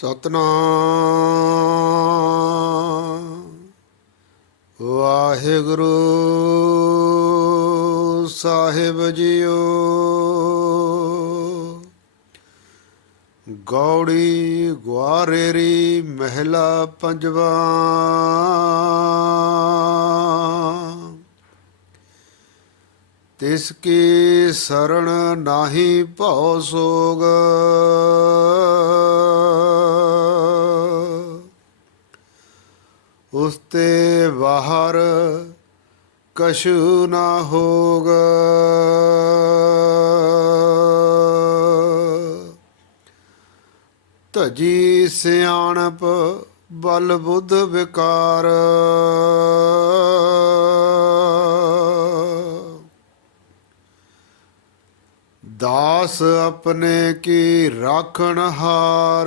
ਸਤਨਾਮ। ਵਾਹਿਗੁਰੂ ਸਾਹਿਬ ਜੀਓ। ਗੌੜੀ ਗੁਆਰੇਰੀ ਮਹਿਲਾ ਪੰਜਵਾ। ਤਿਸ ਕੀ ਸਰਣ ਨਾਹੀ ਭਉ ਸੋਗ। ਉਸਤੇ ਬਾਹਰ ਕਛੂ ਨਾ ਹੋਗ। ਧਜੀ ਸਿਆਣਪ ਬਲ ਬੁੱਧ ਵਿਕਾਰ। ਦਾਸ ਆਪਣੇ ਕੀ ਰਾਖਣ ਹਾਰ।